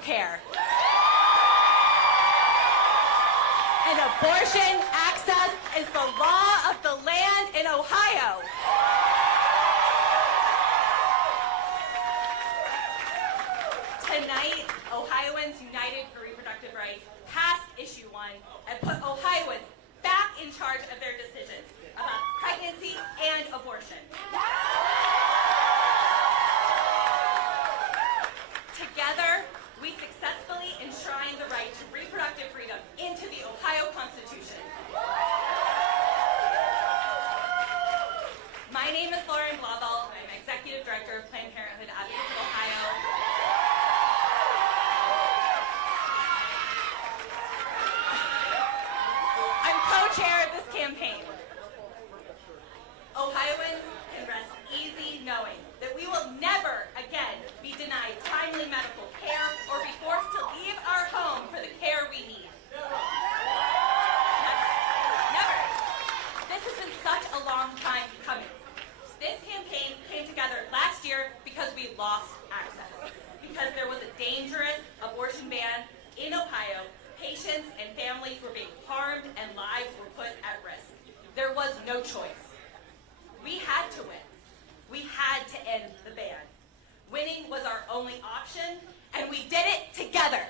health care. And abortion access is the law of the land in Ohio. Tonight, Ohioans United for Reproductive Rights passed Issue 1 and put Ohioans back in charge of their decisions about pregnancy and abortion. Together, we successfully enshrined the right to reproductive freedom into the Ohio Constitution. My name is Lauren Blauvelt. I'm Executive Director of Planned Parenthood Advocates of Ohio. I'm co-chair of this campaign. Ohioans can rest easy knowing that we will never again be denied timely medical care or be forced to leave our home for the care we need. Never. Never. This has been such a long time coming. This campaign came together last year because we lost access. Because there was a dangerous abortion ban in Ohio, patients and families were being harmed and lives were put at risk. There was no choice. We had to win. We had to end the ban. Winning was our only option, and we did it together.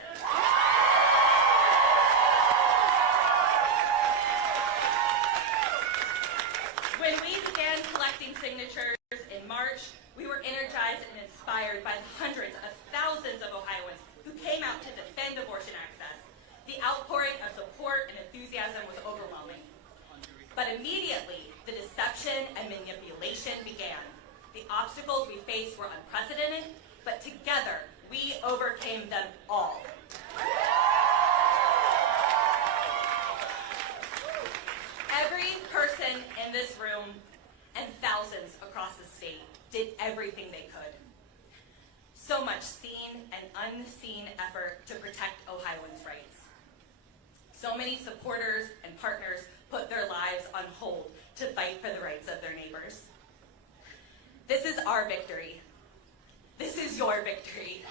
When we began collecting signatures in March, we were energized and inspired by the hundreds of thousands of Ohioans who came out to defend abortion access. The outpouring of support and enthusiasm was overwhelming. But immediately, the deception and manipulation began. The obstacles we faced were unprecedented, but together, we overcame them all. Every person in this room and thousands across the state did everything they could. So much seen and unseen effort to protect Ohioans' rights. So many supporters and partners put their lives on hold to fight for the rights of their neighbors. This is our victory. This is your victory.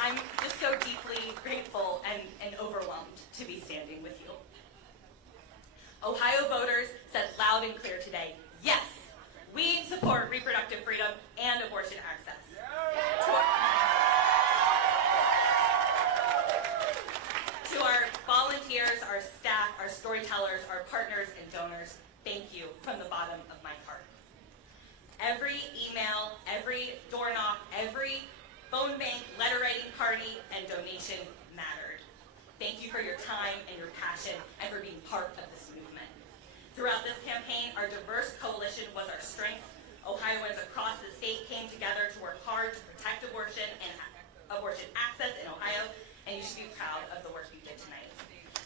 I'm just so deeply grateful and overwhelmed to be standing with you. Ohio voters said loud and clear today, yes, we support reproductive freedom and abortion access. To our volunteers, our staff, our storytellers, our partners and donors, thank you from the bottom of my heart. Every email, every door knock, every phone bank, letter writing party, and donation mattered. Thank you for your time and your passion and for being part of this movement. Throughout this campaign, our diverse coalition was our strength. Ohioans across the state came together to work hard to protect abortion and abortion access in Ohio, and you should be proud of the work you did tonight.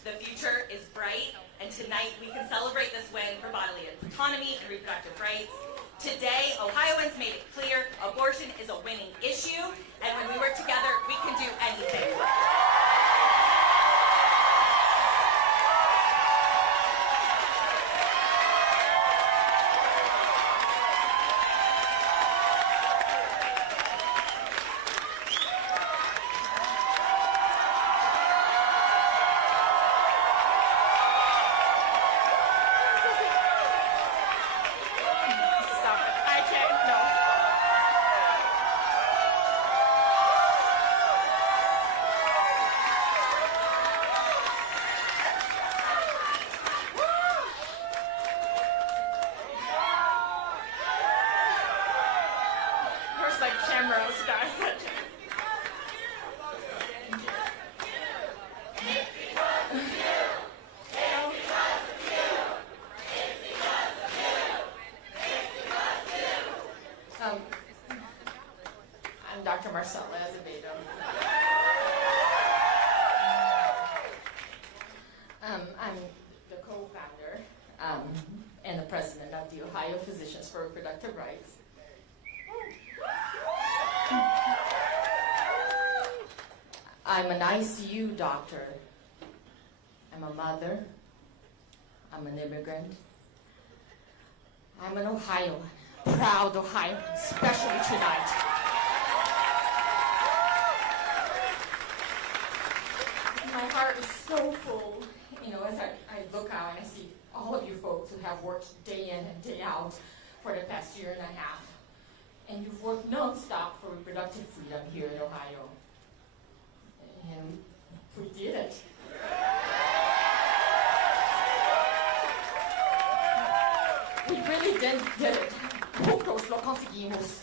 The future is bright, and tonight we can celebrate this win for bodily autonomy and reproductive rights. Today, Ohioans made it clear abortion is a winning issue, and when we work together, we can do anything. I'm the co-founder and the president of the Ohio Physicians for Reproductive Rights. I'm an ICU doctor. I'm a mother. I'm an immigrant. I'm an Ohioan, proud Ohio, especially tonight. My heart is so full, as I look out and I see all of you folks who have worked day in and day out for the past year and a half. And you've worked nonstop for reproductive freedom here in Ohio. And we did it. We really did it. Juntos lo conseguimos.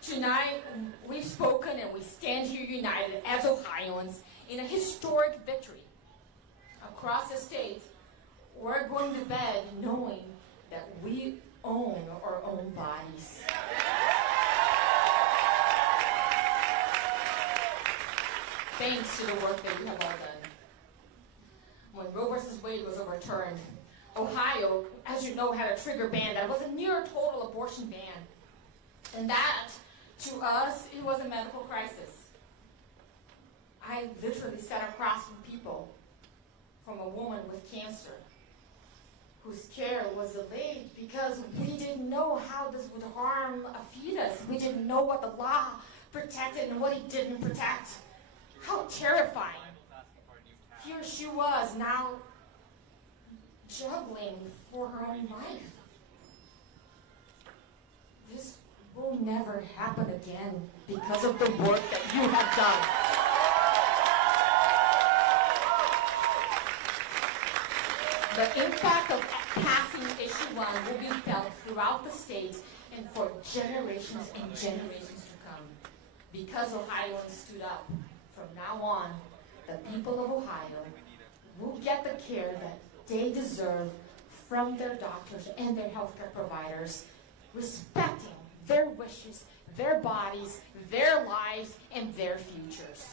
Tonight, we've spoken and we stand here united as Ohioans in a historic victory. Across the state, we're going to bed knowing that we own our own bodies. Thanks to the work that you have all done. When Roe v. Wade was overturned, Ohio, as you know, had a trigger ban that was a near total abortion ban. And that, to us, it was a medical crisis. I literally sat across from people, from a woman with cancer, whose care was delayed because we didn't know how this would harm a fetus. We didn't know what the law protected and what it didn't protect. How terrifying. Here she was, now juggling for her own life. This will never happen again because of the work that you have done. The impact of passing Issue 1 will be felt throughout the state and for generations and generations to come. Because Ohioans stood up, from now on, the people of Ohio will get the care that they deserve from their doctors and their healthcare providers, respecting their wishes, their bodies, their lives, and their futures.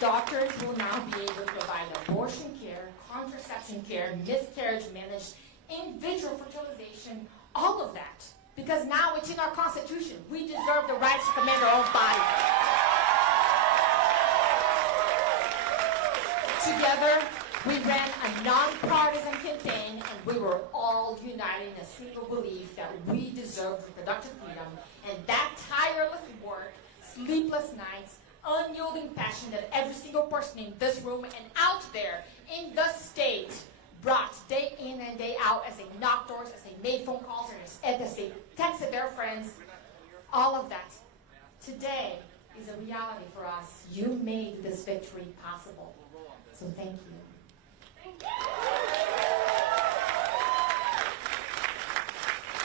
Doctors will now be able to provide abortion care, contraception care, miscarriage managed, in vitro fertilization, all of that. Because now it's in our Constitution. We deserve the rights to command our own body. Together, we ran a nonpartisan campaign, and we were all united in a single belief that we deserve reproductive freedom, and that tireless work, sleepless nights, unyielding passion that every single person in this room and out there in the state brought day in and day out as they knocked doors, as they made phone calls, and as they texted their friends, all of that. Today is a reality for us. You made this victory possible. So thank you. Thank you.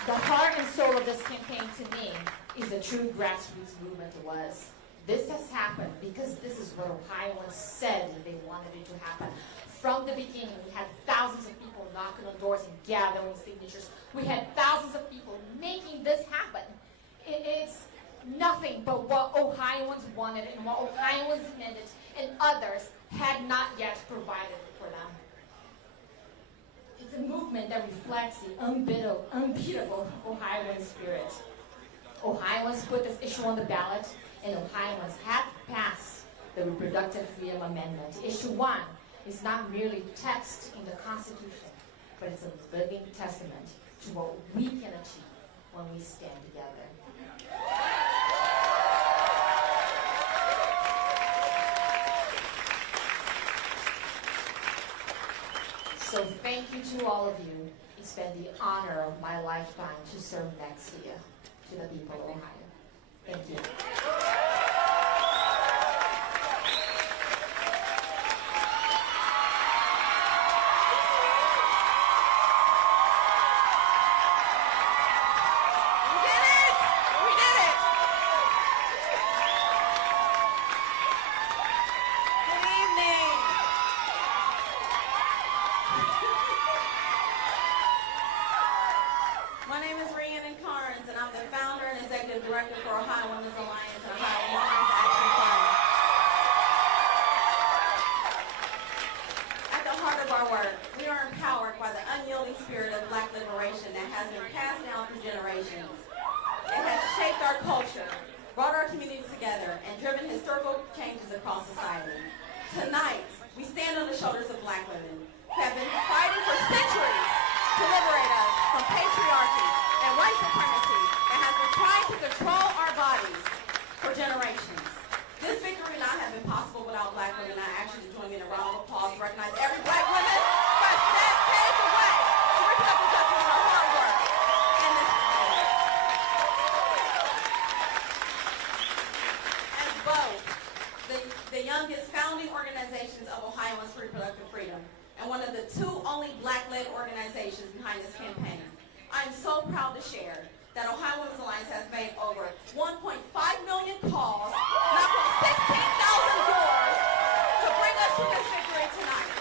The heart and soul of this campaign to me is the true grassroots movement it was. This has happened because this is what Ohioans said they wanted it to happen. From the beginning, we had thousands of people knocking on doors and gathering signatures. We had thousands of people making this happen. It's nothing but what Ohioans wanted and what Ohioans demanded and others had not yet provided for them. It's a movement that reflects the unbeatable Ohioan spirit. Ohioans put this issue on the ballot, and Ohioans have passed the Reproductive Freedom Amendment. Issue 1 is not merely text in the Constitution, but it's a living testament to what we can achieve when we stand together. So thank you to all of you. It's been the honor of my lifetime to serve next year to the people of Ohio. Thank you. Director for Ohio Women's Alliance and Ohio Women's Action Fund. At the heart of our work, we are empowered by the unyielding spirit of Black liberation that has been passed down through generations. It has shaped our culture, brought our communities together, and driven historical changes across society. Tonight, we stand on the shoulders of Black women have been fighting for centuries to liberate us from patriarchy and white supremacy that has been trying to control our bodies for generations. This victory would not have been possible without black women. I actually join me in a round of applause to recognize every black woman who has paved the way to reproductive justice with our hard work in this community. As both the youngest founding organizations of Ohioans for reproductive freedom and one of the two only black-led organizations behind this campaign, I am so proud to share that Ohio Women's Alliance has made over 1.5 million calls, knocked on 16,000 doors to bring us to this victory tonight.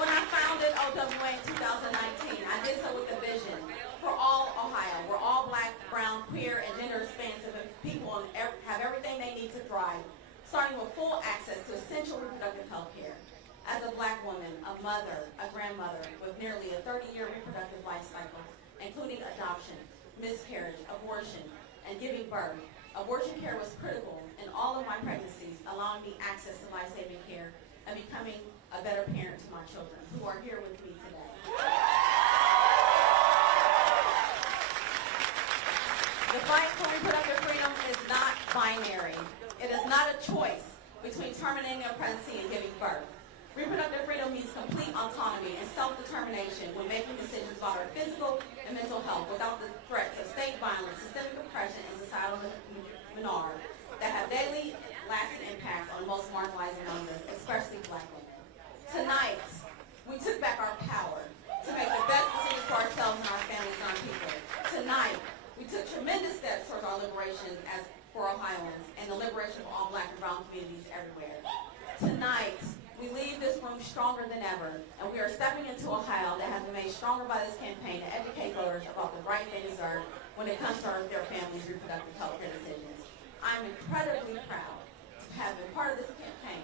When I founded OWA in 2019, I did so with the vision for all Ohio, where all black, brown, queer, and gender expansive people have everything they need to thrive, starting with full access to essential reproductive health care. As a black woman, a mother, a grandmother with nearly a 30-year reproductive life cycle, including adoption, miscarriage, abortion, and giving birth, abortion care was critical in all of my pregnancies, allowing me access to life-saving care and becoming a better parent to my children, who are here with me today. The fight for reproductive freedom is not binary. It is not a choice between terminating a pregnancy and giving birth. Reproductive freedom means complete autonomy and self-determination when making decisions about our physical and mental health without the threats of state violence, systemic oppression, and societal menard that have daily lasting impacts on the most marginalized among us, especially black women. Tonight, we took back our power to make the best decisions for ourselves and our families and our people. Tonight, we took tremendous steps towards our liberation as for Ohioans and the liberation of all black and brown communities everywhere. Tonight, we leave this room stronger than ever, and we are stepping into Ohio that has been made stronger by this campaign to educate voters about the rights they deserve when it comes to their families' reproductive health care decisions. I'm incredibly proud to have been part of this campaign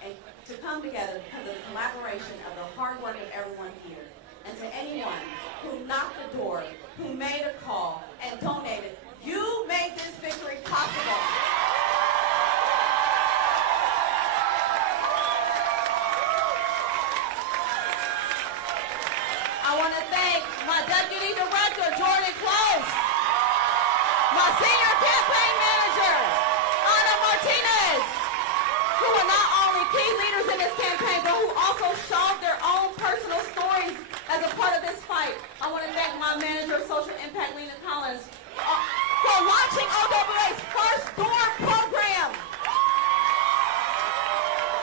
and to come together because of the collaboration of the hard work of everyone here. And to anyone who knocked the door, who made a call, and donated, you made this victory possible. I want to thank my Deputy Director, Jordan Close, my Senior Campaign Manager, Ana Martinez, who were not only key leaders in this campaign, but who also showed their own personal stories as a part of this fight. I want to thank my Manager of Social Impact, Lena Collins, for launching OWA's first door program.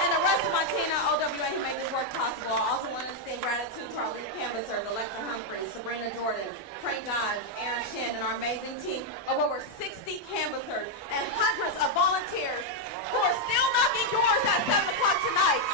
And the rest of my team at OWA who made this work possible. I also want to extend gratitude to our lead canvassers, Alexa Humphreys, Sabrina Jordan, Frank Dodge, Aaron Shin, and our amazing team of over 60 canvassers and hundreds of volunteers who are still knocking doors at 7 o'clock tonight.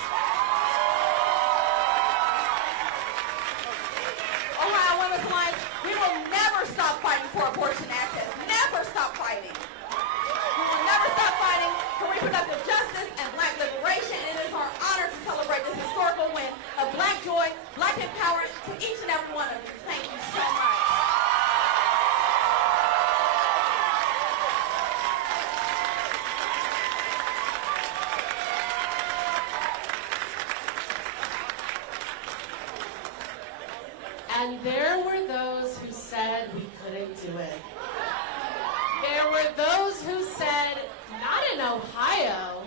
Ohio Women's Alliance, we will never stop fighting for abortion access. Never stop fighting. We will never stop fighting for reproductive justice and black liberation. And it is our honor to celebrate this historical win of black joy, black empowerment to each and every one of you. Thank you so much. And there were those who said we couldn't do it. There were those who said, not in Ohio.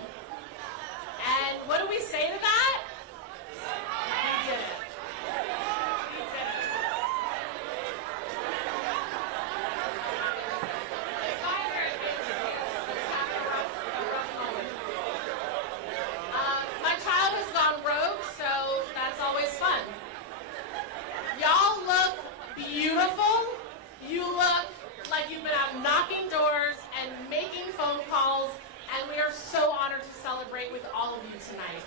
And what do we say to that? We did it. We did it. My child has gone rogue, so that's always fun. Y'all look beautiful. You look like you've been out knocking doors and making phone calls, and we are so honored to celebrate with all of you tonight.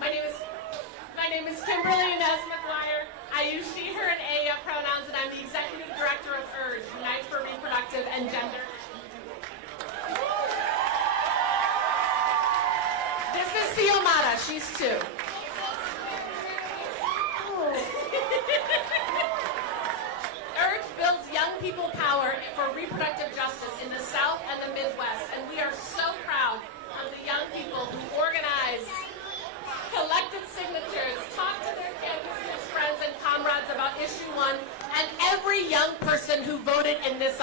My name is Kimberly Inez McGuire. I use she, her, and aya pronouns, and I'm the executive director of URGE, Unite for Reproductive and Gender. This is Xiomara. She's 2. URGE builds young people power for reproductive justice in the South and the Midwest, and we are so proud of the young people who organized, collected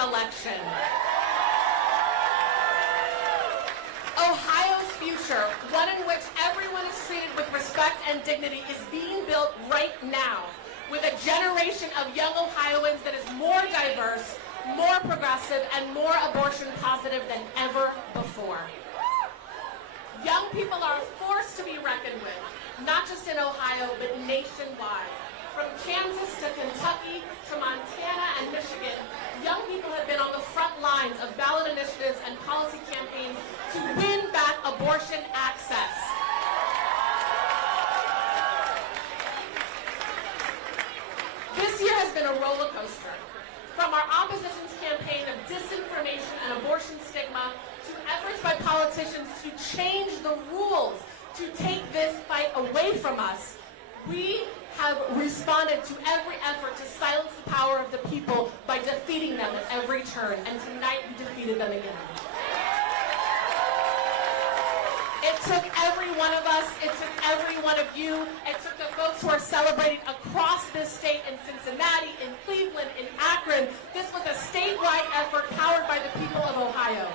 election. Ohio's future, one in which everyone is treated with respect and dignity, is being built right now with a generation of young Ohioans that is more diverse, more progressive, and more abortion positive than ever before. Young people are a force to be reckoned with, not just in Ohio, but nationwide. From Kansas to Kentucky to Montana and Michigan, young people have been on the front lines of ballot initiatives and policy campaigns to win back abortion access. This year has been a roller coaster. From our opposition's campaign of disinformation and abortion stigma to efforts by politicians to change the rules to take this fight away from us, we have responded to every effort to silence the power of the people by defeating them at every turn, and tonight we defeated them again. It took every one of us, it took every one of you, it took the folks who are celebrating across this state in Cincinnati, in Cleveland, in Akron. This was a statewide effort powered by the people of Ohio.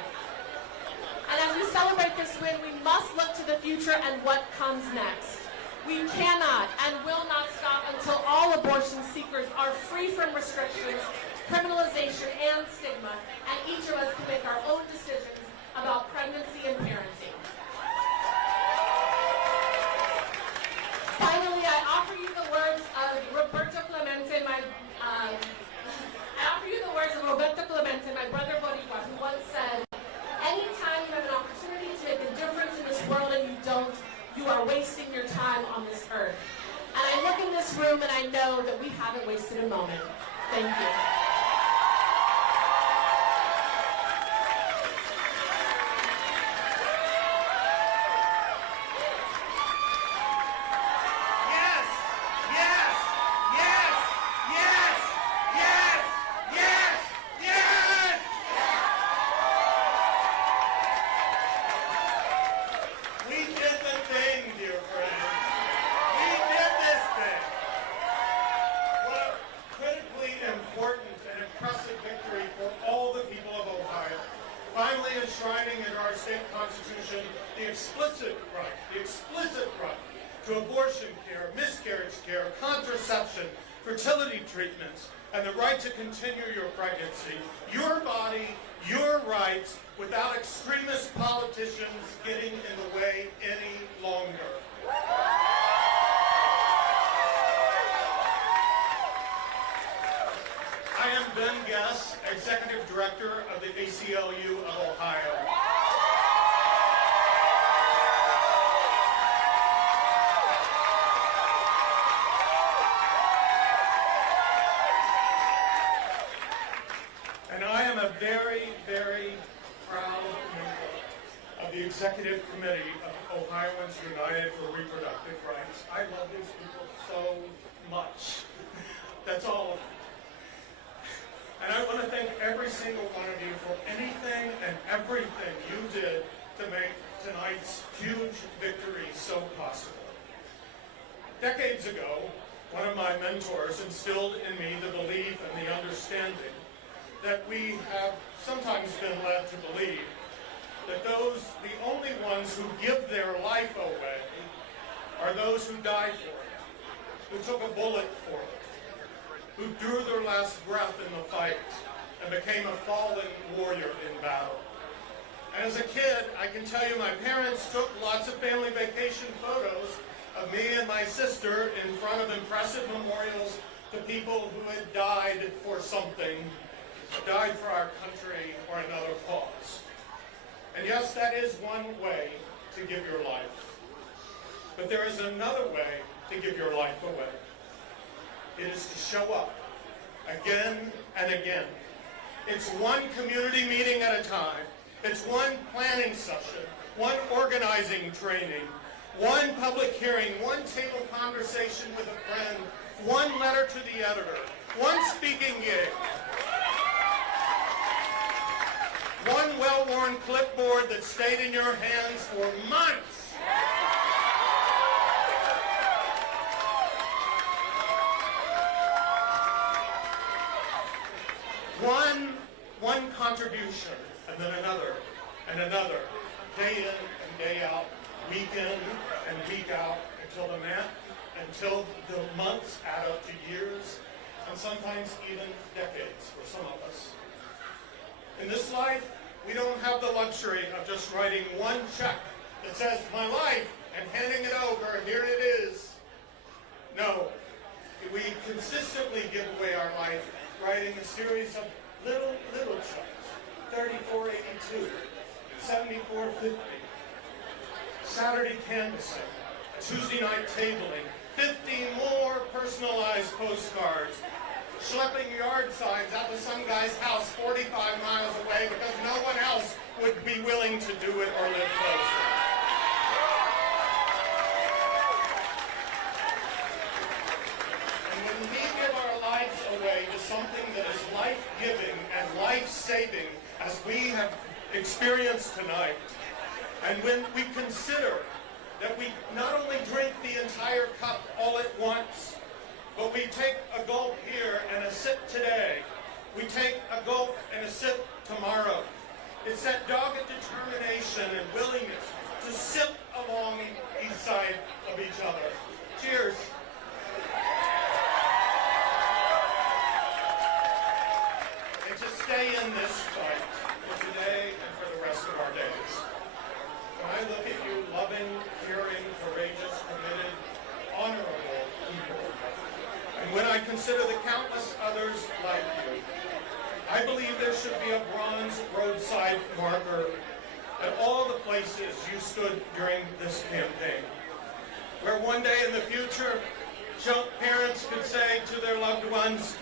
And as we celebrate this win, we must look to the future and what comes next. We cannot and will not stop until all abortion seekers are free from restrictions, criminalization, and stigma, and each of us can make our own decisions about pregnancy and parenting. Finally, I offer you the words of Roberto Clemente, my brother Boricua, who once said, "Anytime you have an opportunity to make a difference in this world and you don't, you are wasting your time on this earth." And I look in this room and I know that we haven't wasted a moment. Thank you. Finally enshrining in our state constitution the explicit right to abortion care, miscarriage care, contraception, fertility treatments, and the right to continue your pregnancy, your body, your rights, without extremist politicians getting in the way any longer. I am Ben Guess, Executive Director of the ACLU of Ohio. And I am a very, very proud member of the Executive Committee of Ohioans United for Reproductive Rights. I love these people so much. That's all. And I want to thank every single one of you for anything and everything you did to make tonight's huge victory so possible. Decades ago, one of my mentors instilled in me the belief and the understanding that we have sometimes been led to believe that the only ones who give their life away are those who die for it, who took a bullet for it, who drew their last breath in the fight and became a fallen warrior in battle. And as a kid, I can tell you my parents took lots of family vacation photos of me and my sister in front of impressive memorials to people who had died for something, died for our country or another cause. And yes, that is one way to give your life. But there is another way to give your life away. It is to show up again and again. It's one community meeting at a time. It's one planning session, one organizing training, one public hearing, one table conversation with a friend, one letter to the editor, one speaking gig, one well-worn clipboard that stayed in your hands for months. contribution, and then another, and another, day in and day out, week in and week out, until the months add up to years, and sometimes even decades for some of us. In this life, we don't have the luxury of just writing one check that says, my life, and handing it over, here it is. No, we consistently give away our life writing a series of little checks, 3482, 7450, Saturday canvassing, Tuesday night tabling, 50 more personalized postcards, schlepping yard signs out to some guy's house 45 miles away because no one else would be willing to do it or live closer. And when we give our lives away to something that is life-giving and life-saving, as we have experienced tonight, and when we consider that we not only drink the entire cup all at once, but we take a gulp here and a sip today. We take a gulp and a sip tomorrow. It's that dogged determination and willingness to sip along each side of each other. Cheers. And to stay in this fight for today and for the rest of our days. When I look at you loving, caring, courageous, committed, honorable people, and when I consider the countless others like you, I believe there should be a bronze roadside marker at all the places you stood during this campaign, where one day in the future, parents could say to their loved ones,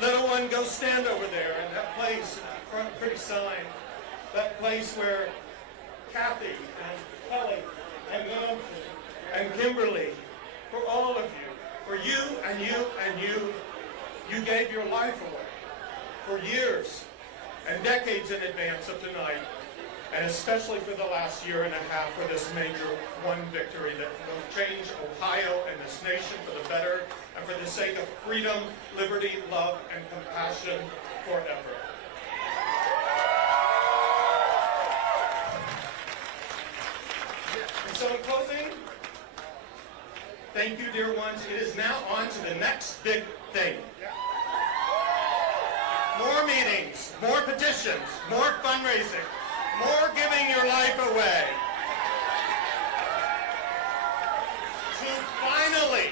little one, go stand over there in that place, front pretty sign, that place where Kathy and Kelly and Nancy and Kimberly, for all of you, for you and you and you gave your life away for years and decades in advance of tonight, and especially for the last year and a half for this major one victory that will change Ohio and this nation for the better and for the sake of freedom, liberty, love, and compassion forever. And so in closing, thank you, dear ones. It is now on to the next big thing. More meetings, more petitions, more fundraising, more giving your life away. To finally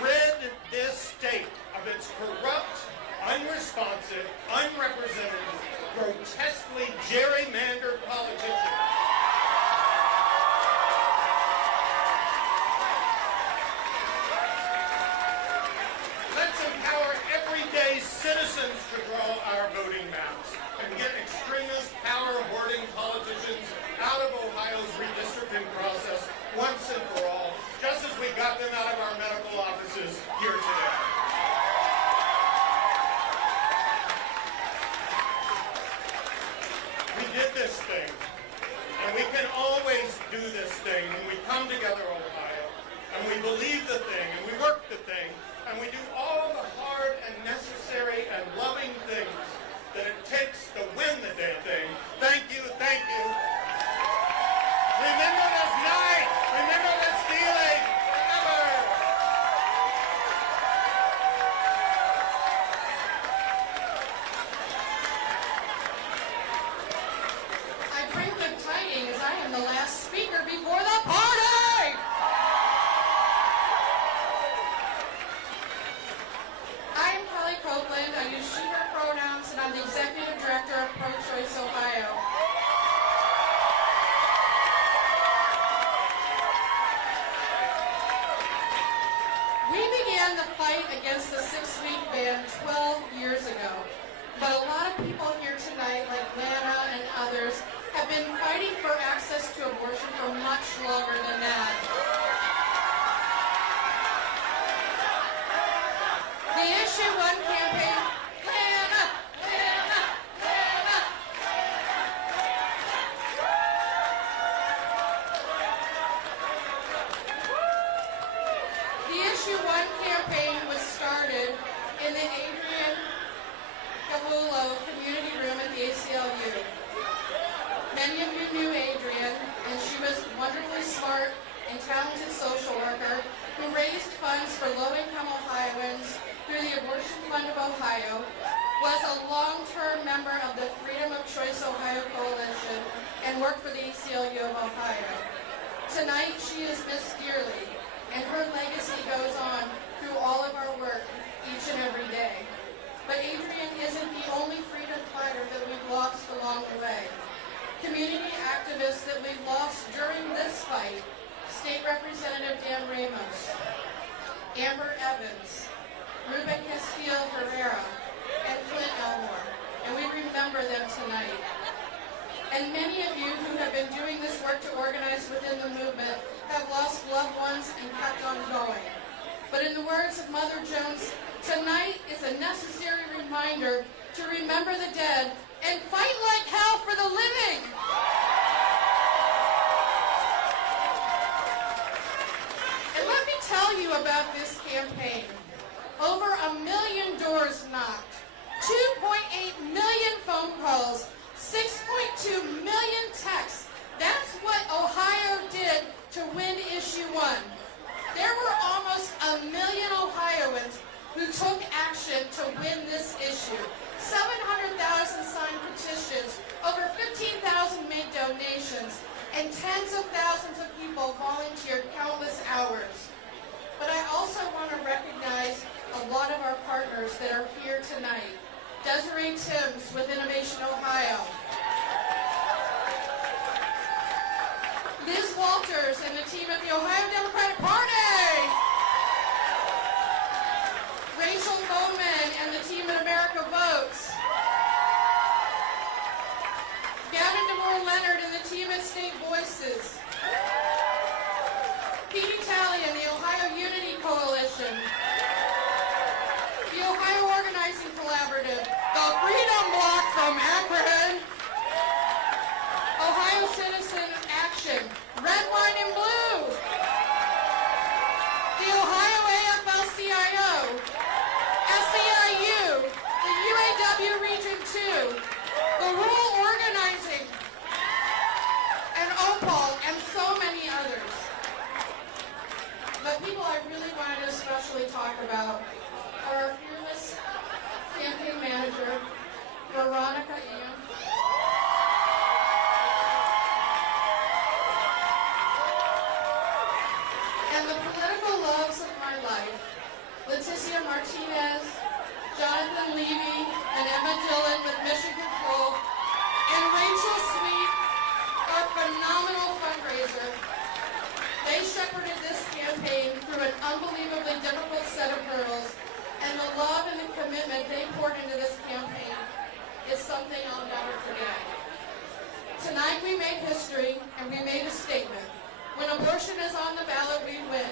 rid this state of its corrupt, unresponsive, unrepresented, grotesquely gerrymandered politicians. Let's empower everyday citizens to draw our voting maps and get extremist, power-hoarding politicians out of Ohio's redistricting process once and for all, just as we got them out of our medical offices here today. We did this thing, and we can always do this thing when we come together, Ohio, and we believe the thing, and we work the thing, and we do all the hard and necessary and loving things that it takes to win the damn thing. Thank you, thank you. Remember this night. Remember this feeling. Remember. I bring good tidings. I am the last speaker before the party. I'm Kelly Copeland. I use she, her pronouns, and I'm the executive director of Pro-Choice Ohio. We began the fight against the 6-week ban 12 years ago, but a lot of people here tonight, like Lana and others, have been fighting for access to abortion for much longer than that. The Issue 1 campaign, Lana, Lana, Lana. The Issue 1 campaign was started in the Adrian Gahulo Community Room at the ACLU. Many of you knew Adrian, and she was a wonderfully smart and talented social worker who raised funds for low-income Ohioans through the Abortion Fund of Ohio, was a long-term member of the Freedom of Choice Ohio Coalition, and worked for the ACLU of Ohio. Tonight, she is missed dearly, and her legacy goes on through all of our work each and every day. But Adrian isn't the only freedom fighter that we've lost along the way. Community activists that we've lost during this fight: State Representative Dan Ramos, Amber Evans, Ruben Castillo Herrera, and Clint Elmore, and we remember them tonight. And many of you who have been doing this work to organize within the movement have lost loved ones and kept on going. But in the words of Mother Jones, tonight is a necessary reminder to remember the dead and fight like hell for the living. And let me tell you about this campaign. Over 1 million doors knocked, 2.8 million phone calls, 6.2 million texts. That's what Ohio did to win issue 1. There were almost 1 million Ohioans who took action to win this issue. 700,000 signed petitions, over 15,000 made donations, and tens of thousands of people volunteered countless hours. But I also want to recognize a lot of our partners that are here tonight. Desiree Timms with Innovation Ohio. Liz Walters and the team at the Ohio Democratic Party. Rachel Bowman and the team at America Votes. Gavin DeMoore-Leonard and the team at State Voices. Petey Talley and the Ohio Unity Coalition. The Ohio Organizing Collaborative. The Freedom Bloc from Akron. Ohio Citizen Action. Red, White, and Blue. The Ohio AFL-CIO. SEIU. The UAW Region 2. The Rural Organizing. And OPAL, and so many others. But people I really wanted to especially talk about are our fearless campaign manager, Veronica Ian, and the political loves of my life, Leticia Martinez, Jonathan Levy, and Emma Dillon with Mission Control, and Rachel Sweet, our phenomenal fundraiser. They shepherded this campaign through an unbelievably difficult set of hurdles, and the love and the commitment they poured into this campaign is something I'll never forget. Tonight we made history, and we made a statement. When abortion is on the ballot, we win.